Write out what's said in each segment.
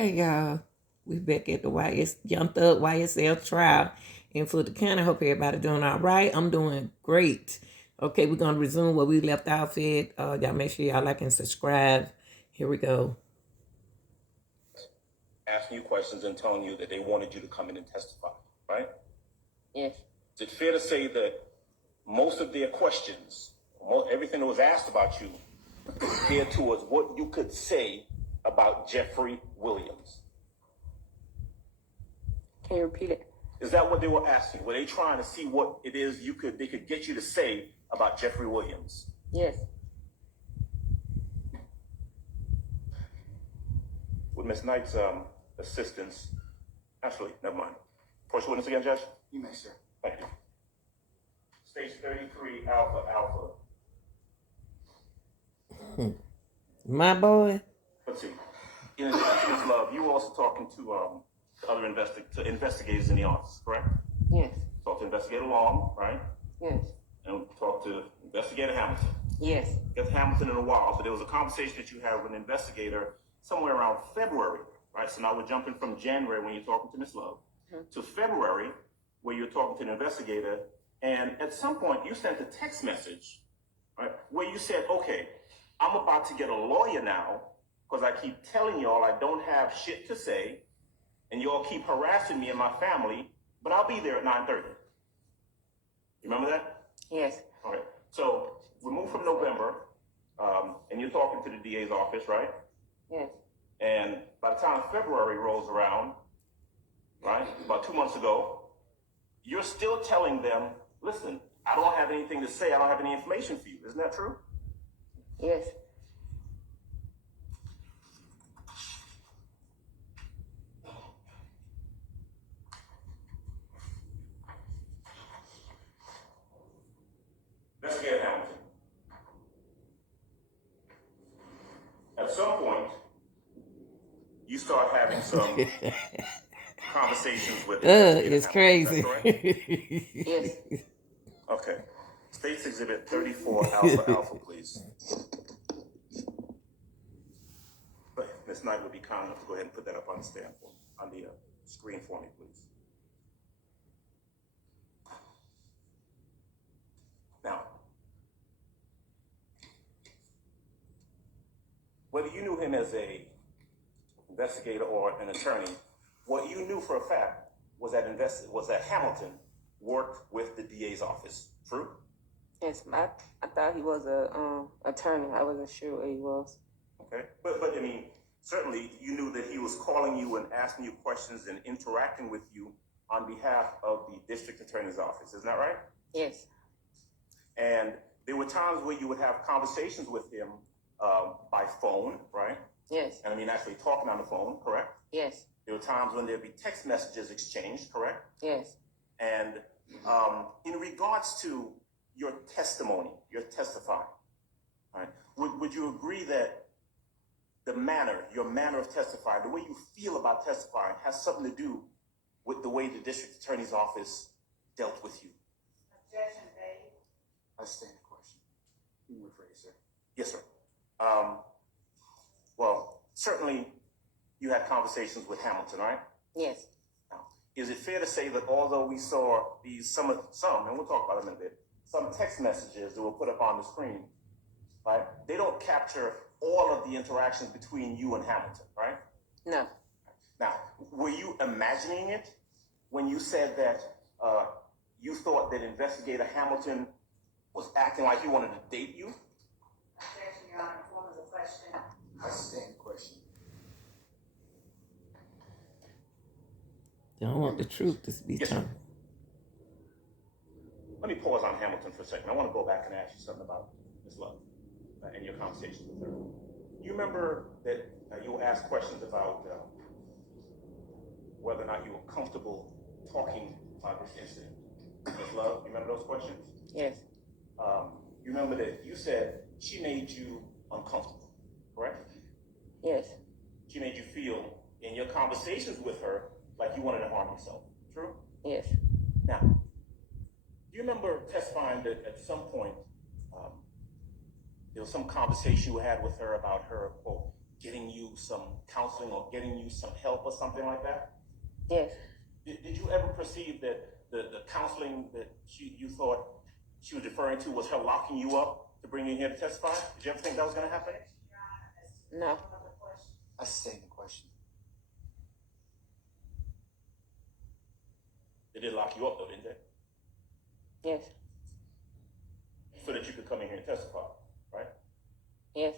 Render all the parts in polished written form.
Hey y'all, we back at the Young Thug YSL trial in Fulton County. Hope everybody doing all right. I'm doing great. Okay, we're gonna resume where we left off at. Y'all make sure y'all like and subscribe. Here we go. Asking you questions and telling you that they wanted you to come in and testify, right? Yes. Is it fair to say that most of their questions, everything that was asked about you, was geared towards what you could say about Jeffrey Williams? Can you repeat it? Is that what they were asking? Were they trying to see what it is they could get you to say about Jeffrey Williams? Yes. With Ms. Knight's assistance, actually, never mind. First witness again, Judge? You may, sir. Thank you. Stage 33, Alpha Alpha. My boy. Let's see. In addition to this love, you were also talking to other investigators in the office, correct? Yes. Talked to Investigator Long, right? Yes. And talked to Investigator Hamilton. Yes. Get Hamilton in a while. So there was a conversation that you had with an investigator somewhere around February, right? So now we're jumping from January when you're talking to Ms. Love to February where you're talking to an investigator. And at some point you sent a text message, right? Where you said, okay, I'm about to get a lawyer now because I keep telling y'all I don't have shit to say and y'all keep harassing me and my family, but I'll be there at 9:30. You remember that? Yes. All right. So we move from November, and you're talking to the DA's office, right? Yes. And by the time February rolls around, right, about 2 months ago, you're still telling them, listen, I don't have anything to say. I don't have any information for you. Isn't that true? Yes. Investigator Hamilton. At some point, you start having some conversations with It's Hamilton. crazy. Yes. Okay. State's Exhibit 34, Alpha Alpha, please. Ms. Knight would be kind enough to go ahead and put that up on the stand on the screen for me, please. Now, whether you knew him as a investigator or an attorney, what you knew for a fact was that Hamilton worked with the DA's office. True? Yes. I thought he was a attorney. I wasn't sure what he was. Okay. But I mean, certainly you knew that he was calling you and asking you questions and interacting with you on behalf of the district attorney's office. Isn't that right? Yes. And there were times where you would have conversations with him by phone, right? Yes. And I mean, actually talking on the phone, correct? Yes. There were times when there'd be text messages exchanged, correct? Yes. And in regards to your testimony, your testifying, right? Would you agree that your manner of testifying, the way you feel about testifying has something to do with the way the district attorney's office dealt with you? Objection, Dave. I stand the question. You can rephrase, sir. Yes, sir. Well, certainly you had conversations with Hamilton, right? Yes. Now, is it fair to say that although we saw some, and we'll talk about it in a bit, some text messages that were put up on the screen, right? They don't capture all of the interactions between you and Hamilton, right? No. Now, were you imagining it when you said that you thought that Investigator Hamilton was acting like he wanted to date you? Objection, Your Honor. Form of the question. I stand the question. They don't want the truth to be told. Let me pause on Hamilton for a second. I want to go back and ask you something about Ms. Love and your conversation with her. You remember that you were asked questions about whether or not you were comfortable talking about this incident. Ms. Love, you remember those questions? Yes. You remember that you said she made you uncomfortable, correct? Yes. She made you feel in your conversations with her like you wanted to harm yourself, true? Yes. Now, do you remember testifying that at some point there was some conversation you had with her about her, quote, getting you some counseling counseling or getting you some help or something like that? Yes. Did you ever perceive that the counseling that you thought she was referring to was her locking you up to bring you here to testify? Did you ever think that was going to happen? No. I sustain the question. They did lock you up though, didn't they? Yes. So that you could come in here and testify, right? Yes.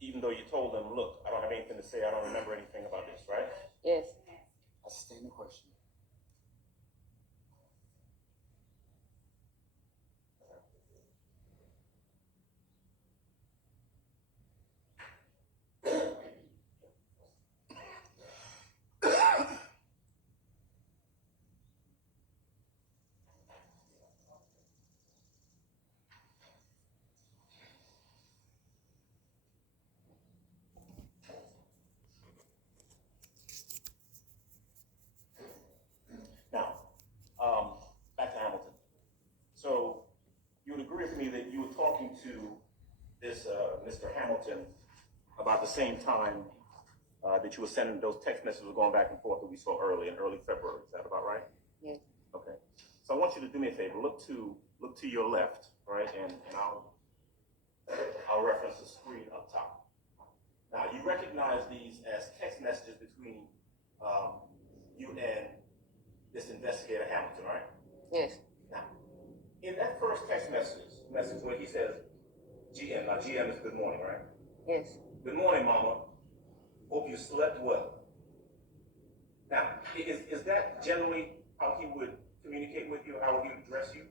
Even though you told them, look, I don't have anything to say, I don't remember anything about this, right? Yes. I sustain the question. Now, back to Hamilton. So you would agree with me that you were talking to this Mr. Hamilton about the same time that you were sending those text messages going back and forth that we saw in early February. Is that about right? Yes. Okay. So I want you to do me a favor. Look to your left, right, and I'll reference the screen up top. Now you recognize these as text messages between you and this investigator Hamilton, right? Yes. Now, in that first text message where he says GM, now GM is good morning, right? Yes. Good morning, Mama. Hope you slept well. Now, is that generally how he would communicate with you, how he would address you?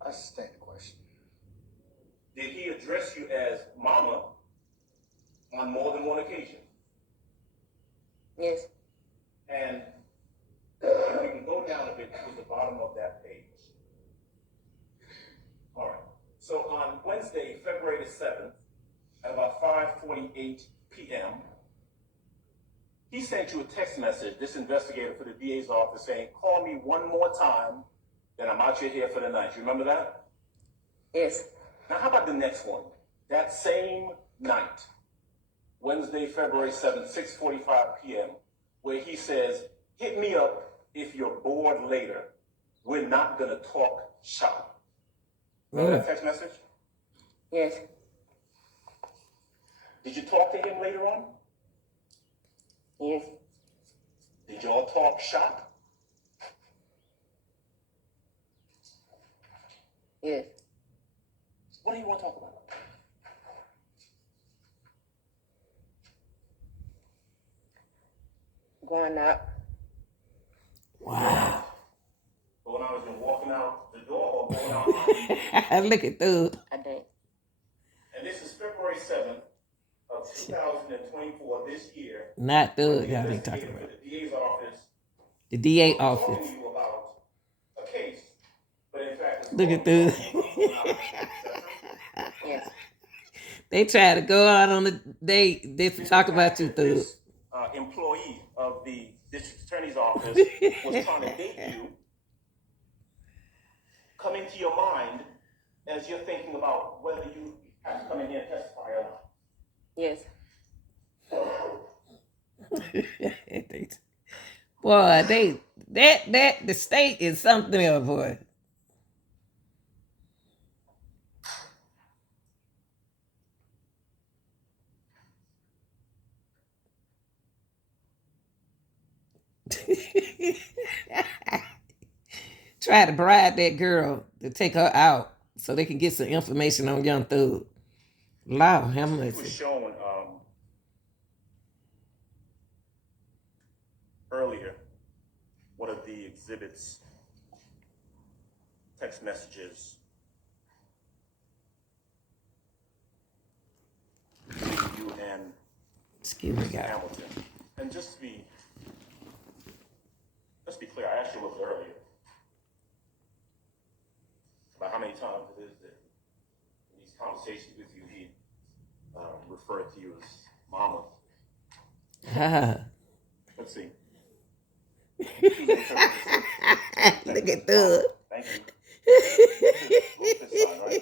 I sustain the question. Did he address you as Mama on more than one occasion? Yes. And if we can go down a bit to the bottom of that page. All right. So on Wednesday, February the 7th, at about 5:48 p.m., he sent you a text message, this investigator for the DA's office, saying, call me one more time, then I'm out your here for the night. You remember that? Yes. Now, how about the next one? That same night, Wednesday, February 7th, 6:45 p.m., where he says, hit me up if you're bored later. We're not going to talk shop. Remember that text message? Yes. Did you talk to him later on? Yes. Did y'all talk shop? Yes. What do you want to talk about? Going out. Wow. Going out as in walking out the door or going out? Look at dude. I did. And this is February 7th of 2024, this year. Not when dude. the Y'all ain't talking investigator about for the DA's office the DA will be talking office. to you about a case, but in fact, it's Look at only dude. talking about going out. Is that true? Yes. They try to go out on the date. They talk about you, dude. This employee of the district attorney's office was trying to date you. Come into your mind as you're thinking about whether you have to come in here and testify or not. Yes. Boy, the state is something else, boy. Try to bribe that girl to take her out so they can get some information on Young Thug. Lord, how much? It was shown earlier one of the exhibits, text messages between you and Excuse me, Mr. guys. Hamilton. And let's be clear, I asked you a little bit earlier about how many times it is that in these conversations with you he referred to you as Mama. Let's see. Look at Thug. Thank you. This side, right?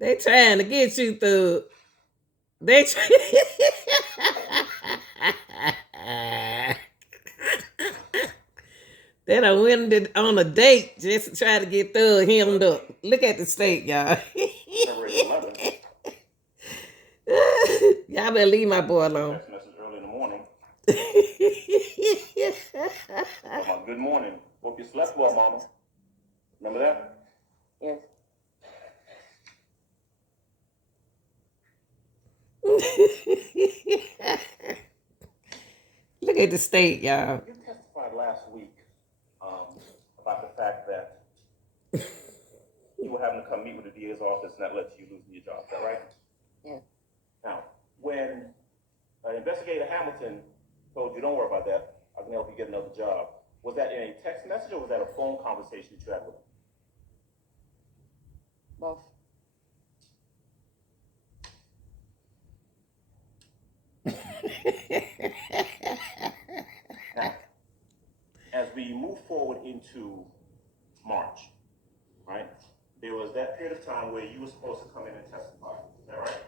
They trying to get you through. They they done went on a date just to try to get through hemmed up. Look at the state, y'all. February 11th. Y'all better leave my boy alone. Text message early in the morning. Mama, good morning. Hope you slept well, Mama. Remember that? Yes. Look at the state, y'all. You testified last week about the fact that you were having to come meet with the DA's office and that led to you losing your job. Is that right? Yeah. Now, when Investigator Hamilton told you, don't worry about that, I can help you get another job, was that in a text message or was that a phone conversation that you had with him? Both. Now, as we move forward into March, right, there was that period of time where you were supposed to come in and testify. Is that right?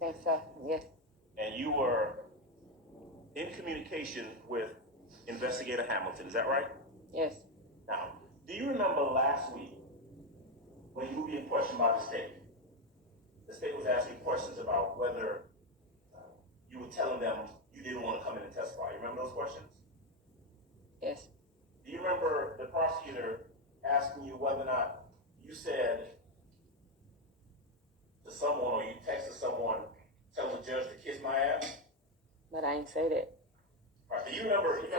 Thanks, sir. Yes. And you were in communication with Investigator Hamilton. Is that right? Yes. Now, do you remember last week when you were being questioned by the state? The state was asking questions about whether you were telling them you didn't want to come in and testify. You remember those questions? Yes. Do you remember the prosecutor asking you whether or not you said to someone or you texted someone, tell the judge to kiss my ass? But I ain't say that. Right. Do you remember asking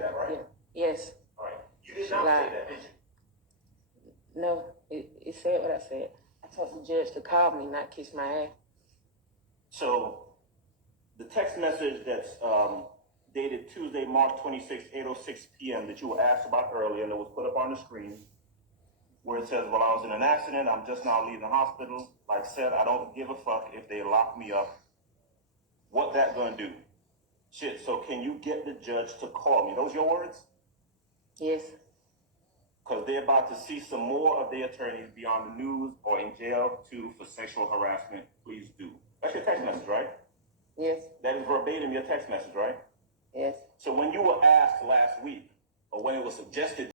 that, right? Yeah. Yes. All right. You did not say that, did you? No, it said what I said. I told the judge to call me, not kiss my ass. So, the text message that's dated Tuesday, March 26, 8:06 p.m. that you were asked about earlier and that was put up on the screen, where it says, well, I was in an accident, I'm just now leaving the hospital. Like I said, I don't give a fuck if they lock me up. What that gonna do? Shit, so can you get the judge to call me? Those your words? Yes. Because they're about to see some more of their attorneys be on the news or in jail too for sexual harassment. Please do. That's your text message, right? Yes. That is verbatim your text message, right? Yes. So when you were asked last week, or when it was suggested